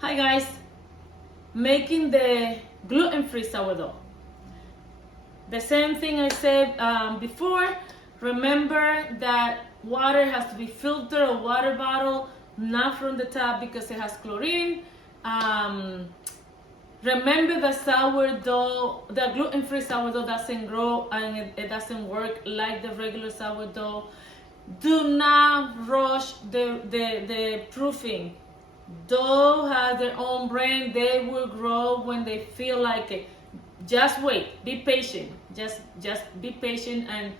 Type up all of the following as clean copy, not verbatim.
Hi guys, making the gluten-free sourdough. The same thing I said before. Remember that water has to be filtered, a water bottle, not from the tap because it has chlorine. Remember the sourdough, the gluten-free sourdough doesn't grow and it doesn't work like the regular sourdough. Do not rush the proofing. Dough has their own brain. They will grow when they feel like it. Just wait. Be patient. Just be patient and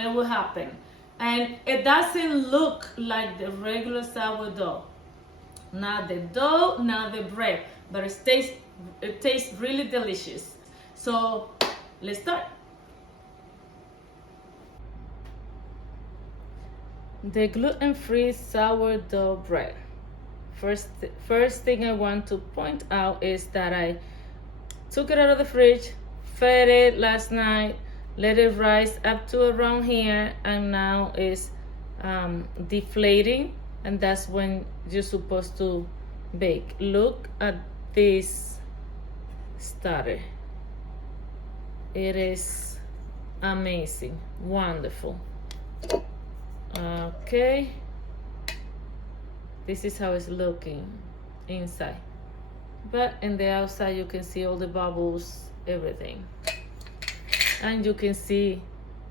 it will happen. And it doesn't look like the regular sourdough. Not the dough, not the bread, but it tastes really delicious. So let's start. The gluten-free sourdough bread. First thing I want to point out is that I took it out of the fridge, fed it last night, let it rise up to around here, and now it's deflating, and that's when you're supposed to bake. Look at this starter. It is amazing, wonderful. Okay, this is how it's looking inside, but in the outside you can see all the bubbles, everything, and you can see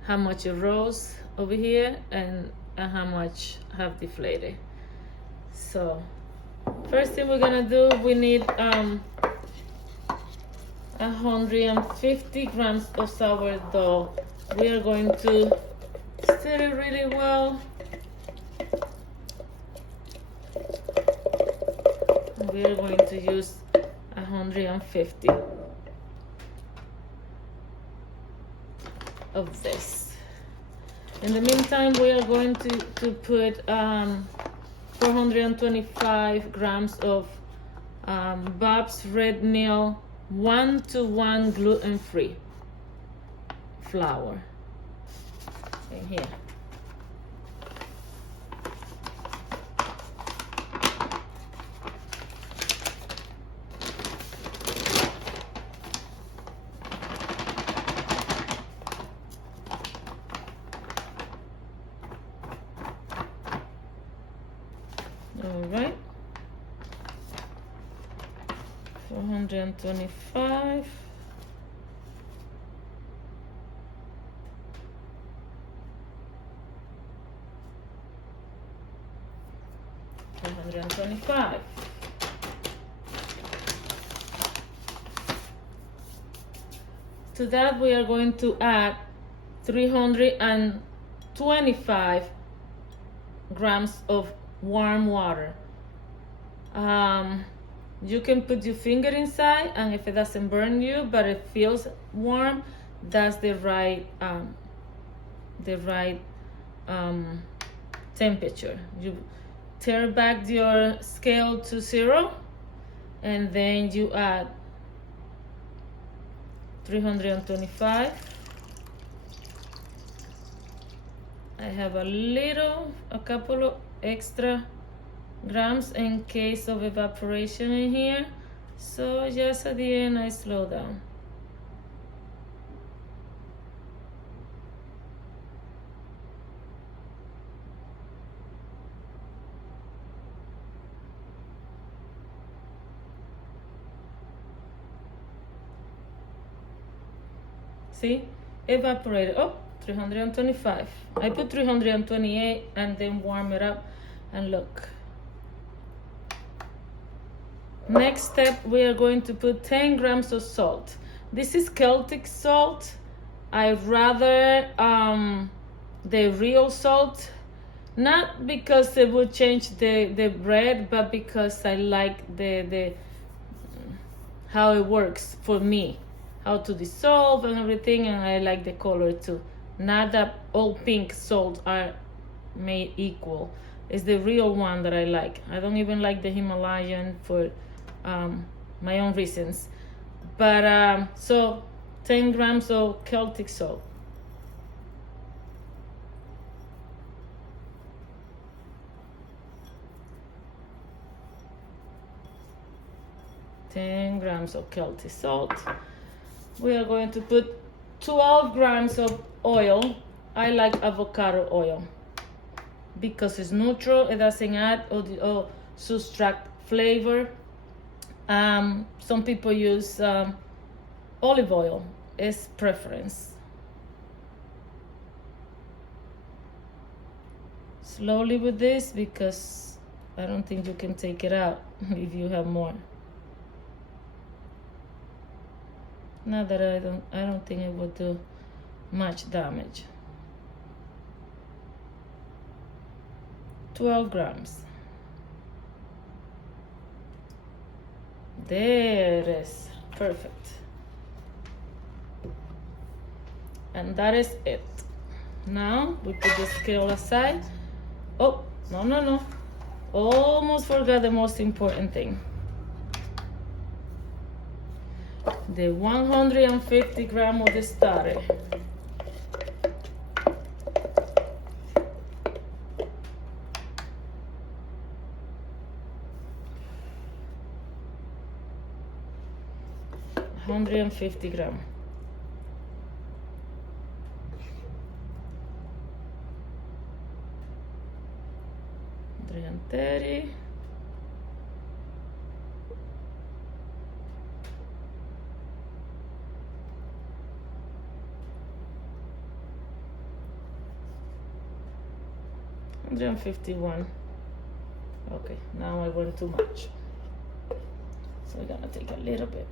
how much it rose over here and how much have deflated. So first thing we're gonna do, we need 150 grams of sourdough. We are going to stir it really well. We are going to use 150 of this. In the meantime, we are going to put 425 grams of Bob's Red Mill 1-to-1 gluten-free flour in here. All right, 425. To that, we are going to add 325 grams of warm water. You can put your finger inside, and if it doesn't burn you, but it feels warm, that's the right temperature. You tear back your scale to 0, and then you add 325. I have a couple of extra grams in case of evaporation in here, so just at the end I slow down. See, evaporated. Oh, 325. I put 328 and then warm it up, and look. Next step, we are going to put 10 grams of salt. This is Celtic salt. I rather the real salt, not because it would change the bread, but because I like the how it works for me, how to dissolve and everything, and I like the color too. Not that all pink salt are made equal. It's the real one that I like. I don't even like the Himalayan for my own reasons. But so 10 grams of Celtic salt. 10 grams of Celtic salt. We are going to put 12 grams of oil. I like avocado oil because it's neutral. It doesn't add or subtract flavor. Some people use olive oil. It's preference. Slowly with this because I don't think you can take it out if you have more. Not that I don't think it would do much damage. 12 grams. There it is. Perfect. And that is it. Now we put the scale aside. Oh, no. Almost forgot the most important thing. The 150 grams of the starter. $150. 330. $151. Okay, now I went too much. So we're gonna take a little bit.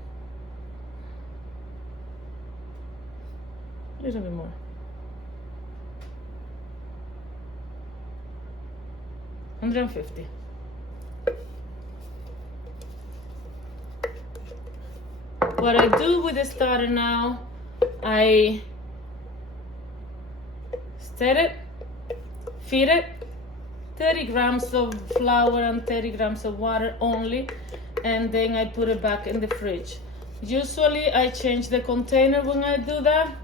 A little bit more. $150. What I do with the starter now, I stir it, feed it, 30 grams of flour and 30 grams of water only, and then I put it back in the fridge. Usually I change the container when I do that,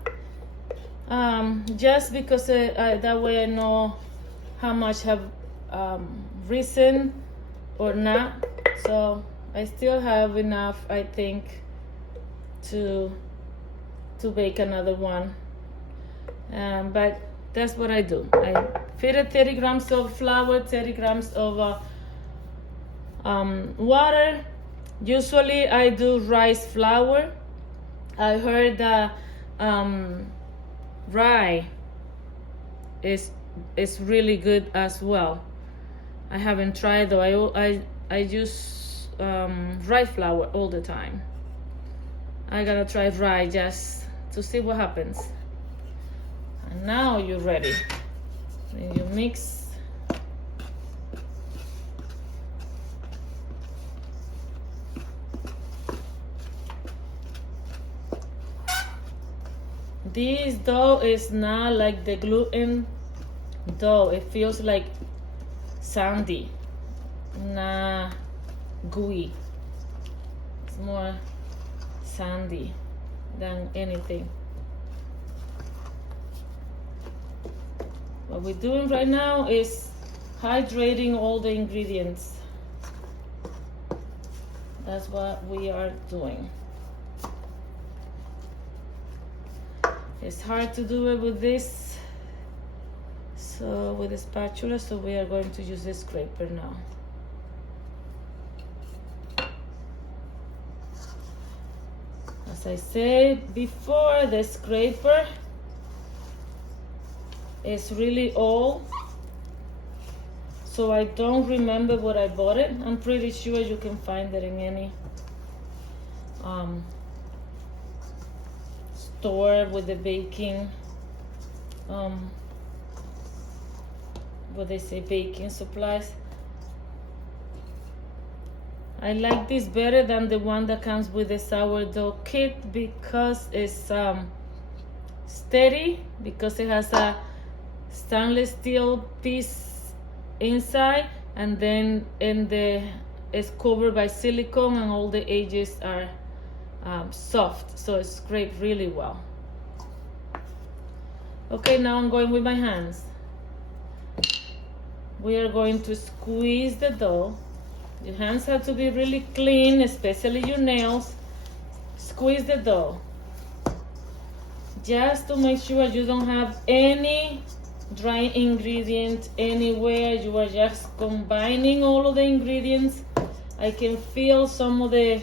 just because that way I know how much have risen or not. So I still have enough, I think, to bake another one. But that's what I do. I feed it 30 grams of flour, 30 grams of water. Usually I do rice flour. I heard that rye is really good as well. I haven't tried though. I use rye flour all the time. I gotta try rye just to see what happens. And now you're ready. Then you mix. This dough is not like the gluten dough. It feels like sandy, not gooey. It's more sandy than anything. What we're doing right now is hydrating all the ingredients. That's what we are doing. It's hard to do it with this, so with the spatula, so we are going to use the scraper now. As I said before, the scraper is really old, so I don't remember what I bought it. I'm pretty sure you can find it in any store with the baking, what they say, baking supplies. I like this better than the one that comes with the sourdough kit because it's steady, because it has a stainless steel piece inside, and then it's covered by silicone, and all the edges are soft, so it's scraped really well. Okay, now I'm going with my hands. We are going to squeeze the dough Your hands have to be really clean, especially your nails. Squeeze the dough. Just to make sure you don't have any dry ingredient anywhere. You are just combining all of the ingredients. I can feel some of the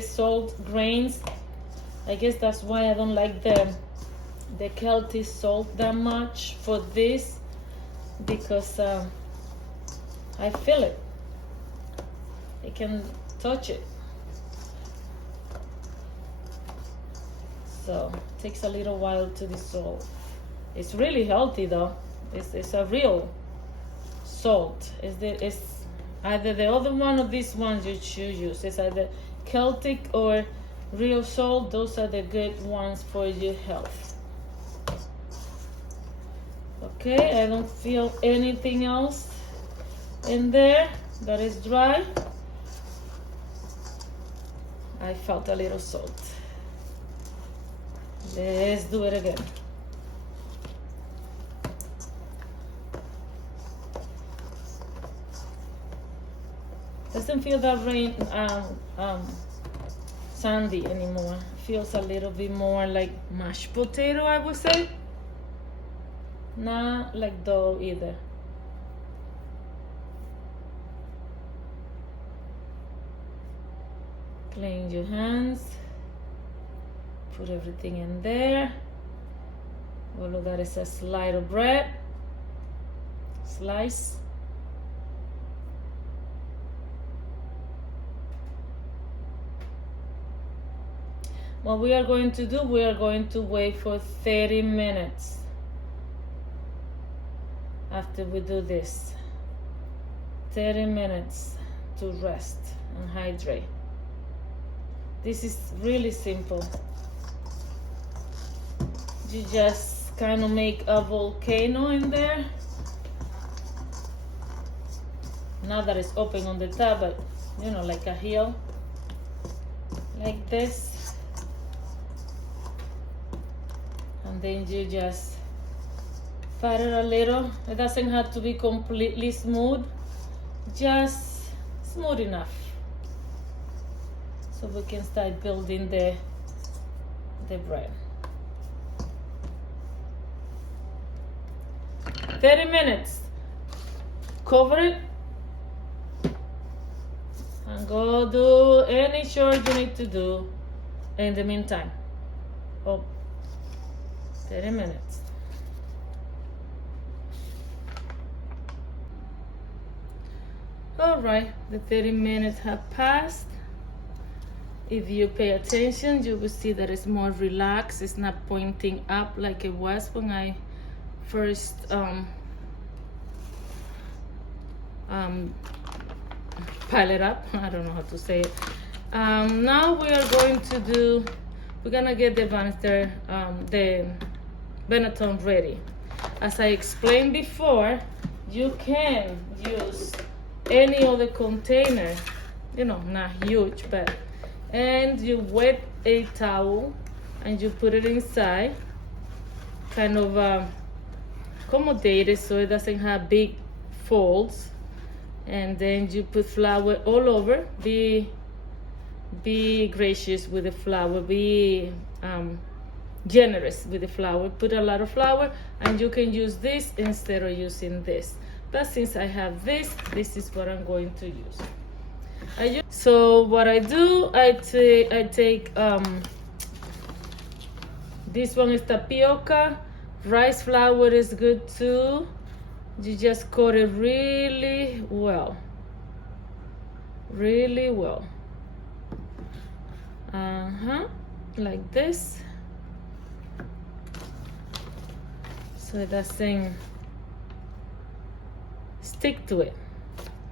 salt grains. I guess that's why I don't like the Celtic salt that much for this, because I feel it. I can touch it. So it takes a little while to dissolve. It's really healthy though. It's a real salt. It's either the other one or this one you should use. It's either Celtic or real salt. Those are the good ones for your health. Okay, I don't feel anything else in there that is dry. I felt a little salt. Let's do it again. Doesn't feel that sandy anymore. Feels a little bit more like mashed potato, I would say. Not like dough either. Clean your hands. Put everything in there. All of that is a slice of bread. Slice. What we are going to do, we are going to wait for 30 minutes after we do this. 30 minutes to rest and hydrate. This is really simple. You just kind of make a volcano in there. Not that it's open on the top, but you know, like a hill, like this. And then you just pat it a little. It doesn't have to be completely smooth, just smooth enough. So we can start building the bread. 30 minutes. Cover it and go do any chore you need to do in the meantime. Oh, 30 minutes. All right, the 30 minutes have passed. If you pay attention, you will see that it's more relaxed. It's not pointing up like it was when I first pile it up. I don't know how to say it. Now we are going to do, we're gonna get the Benetton ready. As I explained before, you can use any other container, you know, not huge, but, and you wet a towel and you put it inside, kind of accommodate it so it doesn't have big folds, and then you put flour all over. Be gracious with the flour, be generous with the flour. Put a lot of flour, and you can use this instead of using this, but since I have this is what I'm going to use. So what I do, I take this one is tapioca. Rice flour is good too. You just coat it really well. Really well. Like this. So it doesn't stick to it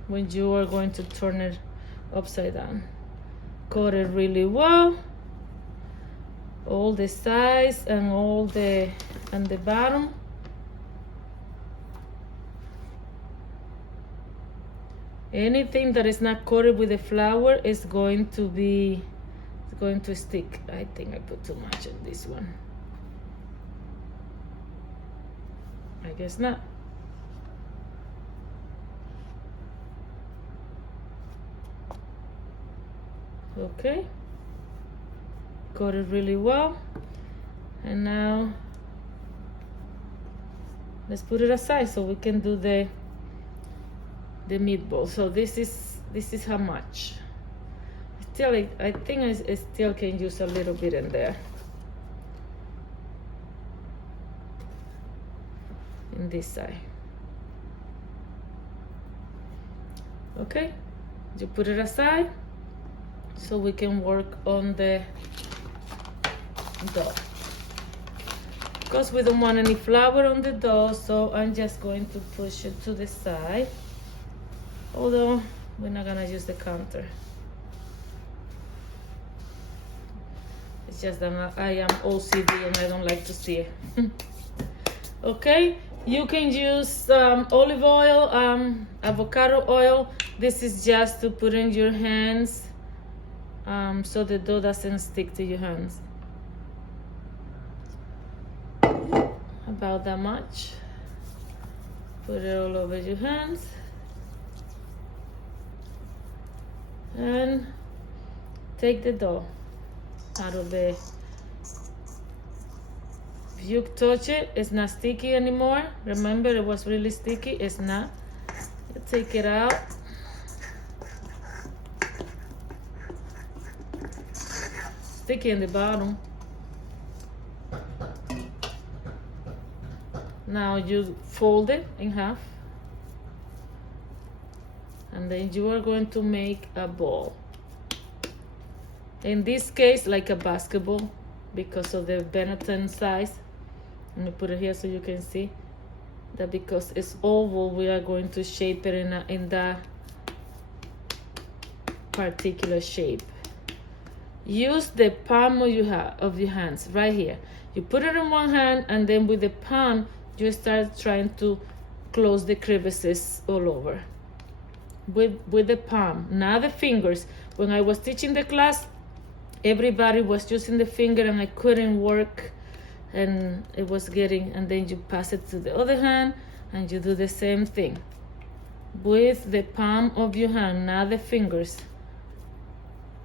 when you are going to turn it upside down. Coat it really well. All the sides and all the bottom. Anything that is not coated with the flour is going to stick. I think I put too much in this one. I guess not. Okay, got it really well. And now let's put it aside so we can do the meatball. So this is how much. Still, I think I still can use a little bit in there. In this side. Okay, you put it aside so we can work on the dough. Because we don't want any flour on the dough, so I'm just going to push it to the side. Although we're not gonna use the counter. It's just that I am OCD and I don't like to see it. Okay, you can use olive oil, avocado oil. This is just to put in your hands so the dough doesn't stick to your hands. About that much. Put it all over your hands. And take the dough out of the, if you touch it, it's not sticky anymore. Remember, it was really sticky. It's not. You take it out. Sticky in the bottom. Now you fold it in half. And then you are going to make a ball. In this case, like a basketball, because of the Benetton size. Let me put it here so you can see that because it's oval, we are going to shape it in that particular shape. Use the palm of your hands right here. You put it in one hand, and then with the palm, you start trying to close the crevices all over. With the palm, not the fingers. When I was teaching the class, everybody was using the finger and I couldn't work, and it was getting, and then you pass it to the other hand and you do the same thing with the palm of your hand, not the fingers.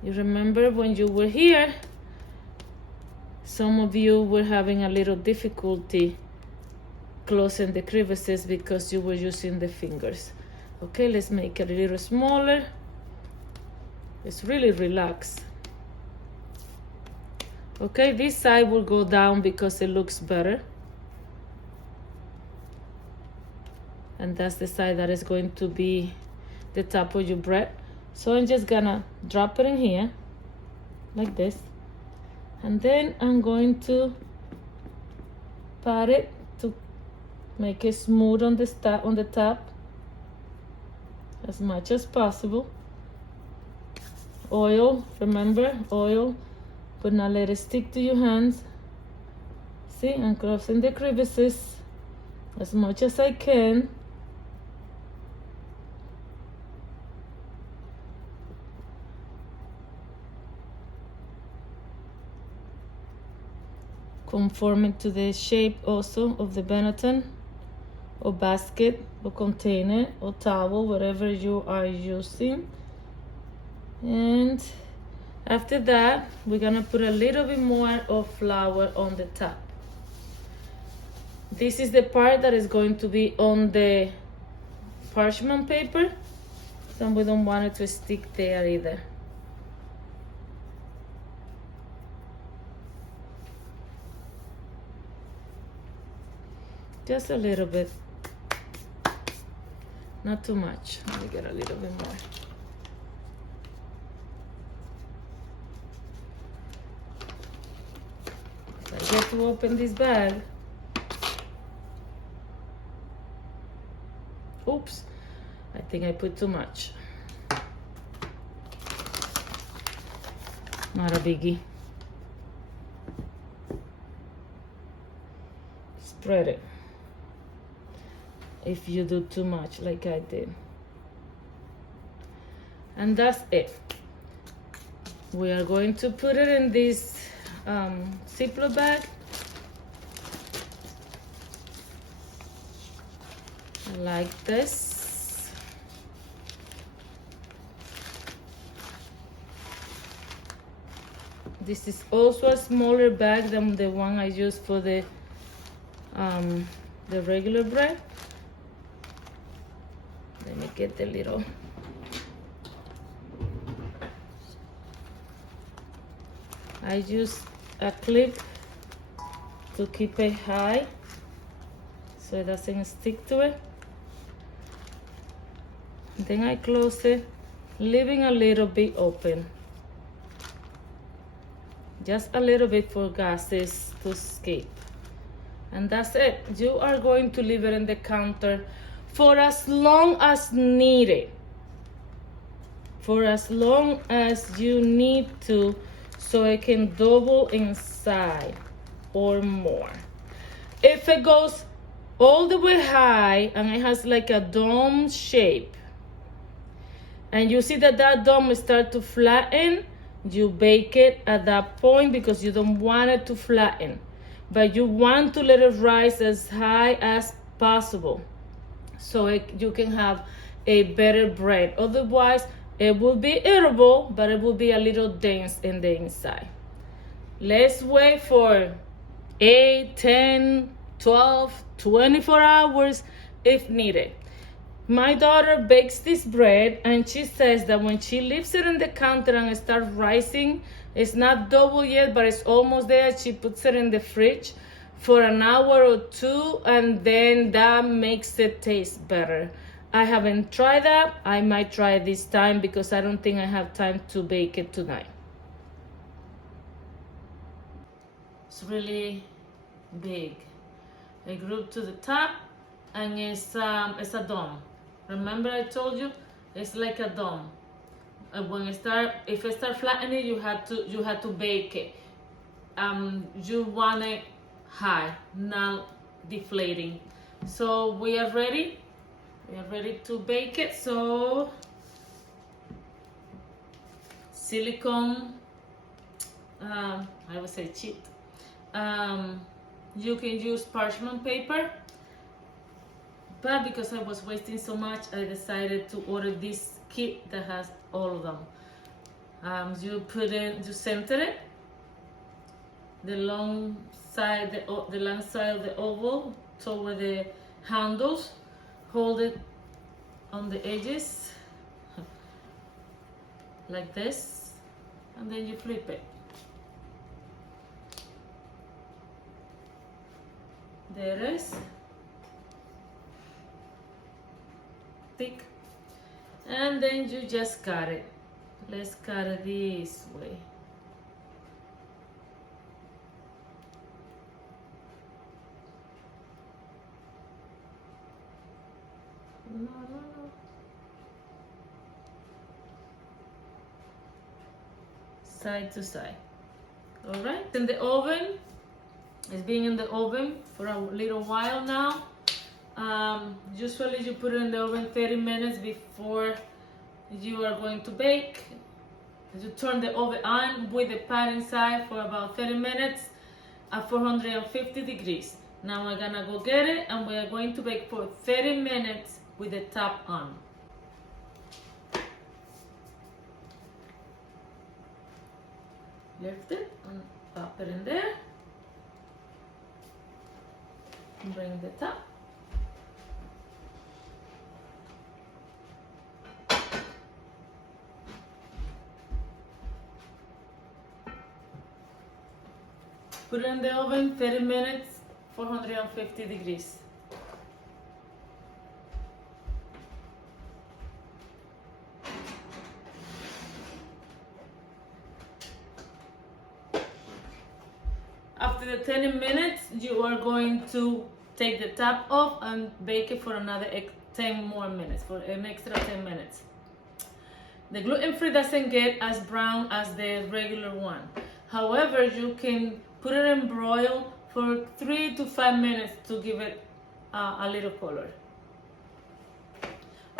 You remember when you were here, some of you were having a little difficulty closing the crevices because you were using the fingers. Okay, let's make it a little smaller. It's really relaxed. Okay, this side will go down because it looks better. And that's the side that is going to be the top of your bread. So I'm just gonna drop it in here, like this. And then I'm going to pat it to make it smooth on the top as much as possible. Oil, remember, oil, but not let it stick to your hands. See, I'm closing the crevices as much as I can. Conforming to the shape also of the Benetton or basket or container or towel, whatever you are using. And after that, we're gonna put a little bit more of flour on the top. This is the part that is going to be on the parchment paper, so we don't want it to stick there either. Just a little bit, not too much. Let me get a little bit more. I get to open this bag. Oops, I think I put too much. Not a biggie. Spread it if you do too much like I did. And that's it. We are going to put it in this Ziploc bag. Like this. This is also a smaller bag than the one I used for the regular bread. Let me get the little. I use a clip to keep it high so it doesn't stick to it. Then I close it, leaving a little bit open. Just a little bit for gases to escape. And that's it. You are going to leave it in the counter for as long as needed. For as long as you need to, so it can double inside or more. If it goes all the way high and it has like a dome shape, and you see that dome start to flatten, you bake it at that point because you don't want it to flatten. But you want to let it rise as high as possible so you can have a better bread. Otherwise, it will be eatable, but it will be a little dense in the inside. Let's wait for 8, 10, 12, 24 hours if needed. My daughter bakes this bread, and she says that when she leaves it in the counter and it starts rising, it's not double yet, but it's almost there. She puts it in the fridge for an hour or two, and then that makes it taste better. I haven't tried that. I might try it this time because I don't think I have time to bake it tonight. It's really big. It grew to the top, and it's a dome. Remember I told you it's like a dome. If it start flattening, you have to bake it. You want it high, not deflating. So we are ready. We are ready to bake it. So silicone, I would say cheat. You can use parchment paper. But because I was wasting so much, I decided to order this kit that has all of them. You center it, the long side of the oval toward the handles. Hold it on the edges like this, and then you flip it. There it is. Thick. And then you just cut it. Let's cut it this way. No. Side to side. All right. In the oven. It's been in the oven for a little while now. Usually you put it in the oven 30 minutes before you are going to bake. You turn the oven on with the pan inside for about 30 minutes at 450 degrees. Now we're gonna go get it, and we are going to bake for 30 minutes with the top on. Lift it and pop it in there. Bring the top. Put it in the oven 30 minutes, 450 degrees. After the 10 minutes, you are going to take the top off and bake it for another 10 more minutes, for an extra 10 minutes. The gluten-free doesn't get as brown as the regular one. However, you can put it in broil for 3 to 5 minutes to give it a little color.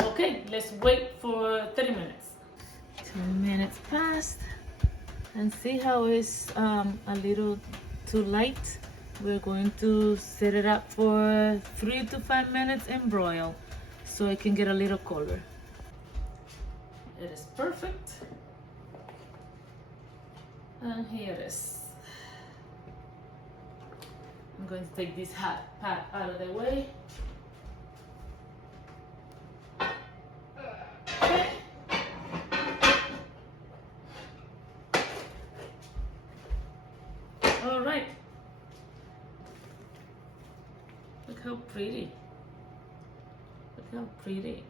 Okay, let's wait for 30 minutes. 10 minutes passed, and see how it's a little too light. We're going to set it up for 3 to 5 minutes in broil so it can get a little color. It is perfect. And here it is. I'm going to take this hot pot out of the way. Okay. All right. Look how pretty. Look how pretty.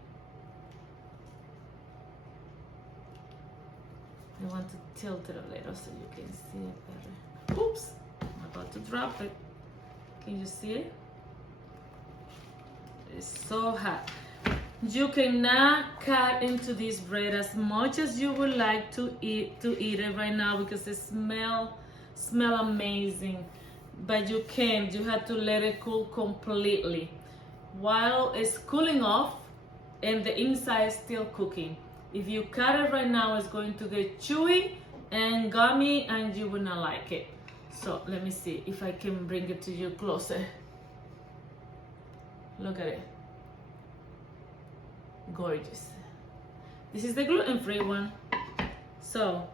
I want to tilt it a little so you can see it better. Oops, I'm about to drop it. Can you see it? It's so hot. You cannot cut into this bread as much as you would like to eat it right now because it smell amazing. But you can't. You have to let it cool completely. While it's cooling off and the inside is still cooking. If you cut it right now, it's going to get chewy and gummy and you will not like it. So let me see if I can bring it to you closer. Look at it. Gorgeous. This is the gluten-free one. So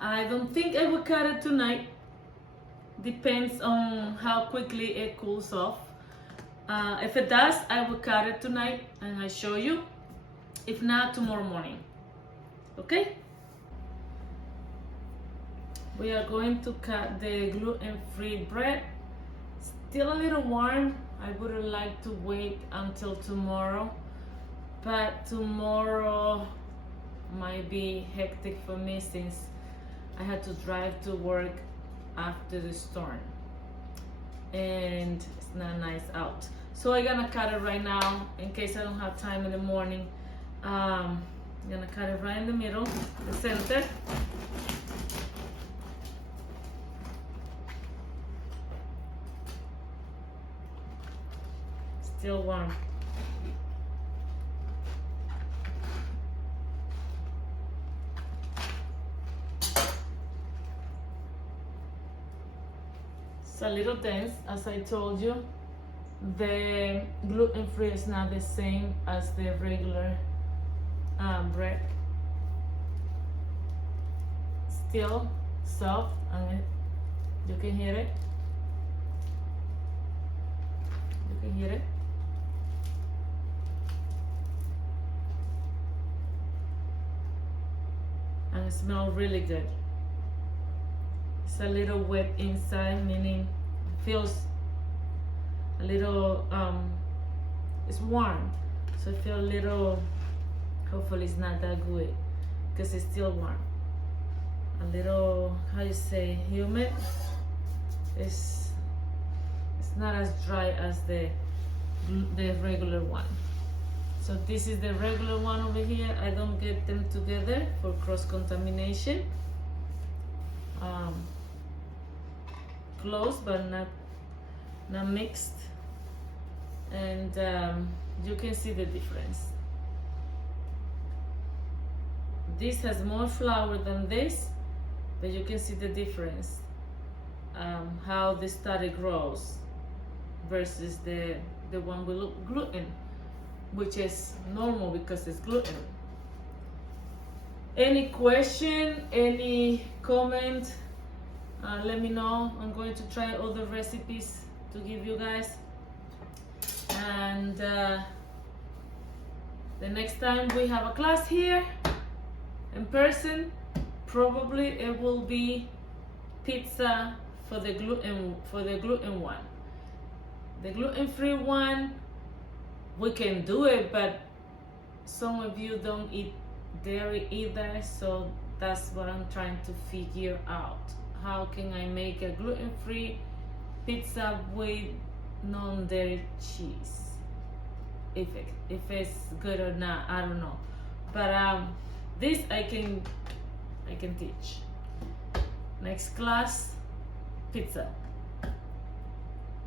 I don't think I will cut it tonight. Depends on how quickly it cools off. If it does, I will cut it tonight and I show you. If not, tomorrow morning. Okay? We are going to cut the gluten-free bread. Still a little warm. I would like to wait until tomorrow, but tomorrow might be hectic for me since I had to drive to work after the storm and it's not nice out. So I'm gonna cut it right now in case I don't have time in the morning. I'm gonna cut it right in the middle, the center. Still warm. It's a little dense, as I told you. The gluten-free is not the same as the regular bread. Still soft, and you can hear it. You can hear it. And it smells really good. It's a little wet inside, meaning it feels a little, it's warm. So I feel a little, hopefully it's not that good because it's still warm. A little, how you say, humid. It's not as dry as the regular one. So this is the regular one over here. I don't get them together for cross-contamination. Close but not mixed. And you can see the difference. This has more flour than this, but you can see the difference. How the study grows versus the one with gluten, which is normal because it's gluten. Any question, any comment, let me know. I'm going to try other recipes to give you guys. And the next time we have a class here in person, probably it will be pizza for the gluten one. The gluten-free one, we can do it, but some of you don't eat dairy either, so that's what I'm trying to figure out. How can I make a gluten-free pizza with non-dairy cheese? If it's good or not, I don't know. But this I can teach. Next class, pizza.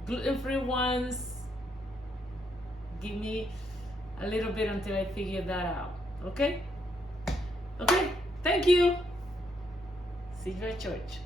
Gluten-free ones, give me a little bit until I figure that out. Okay? Okay, thank you. See you at church.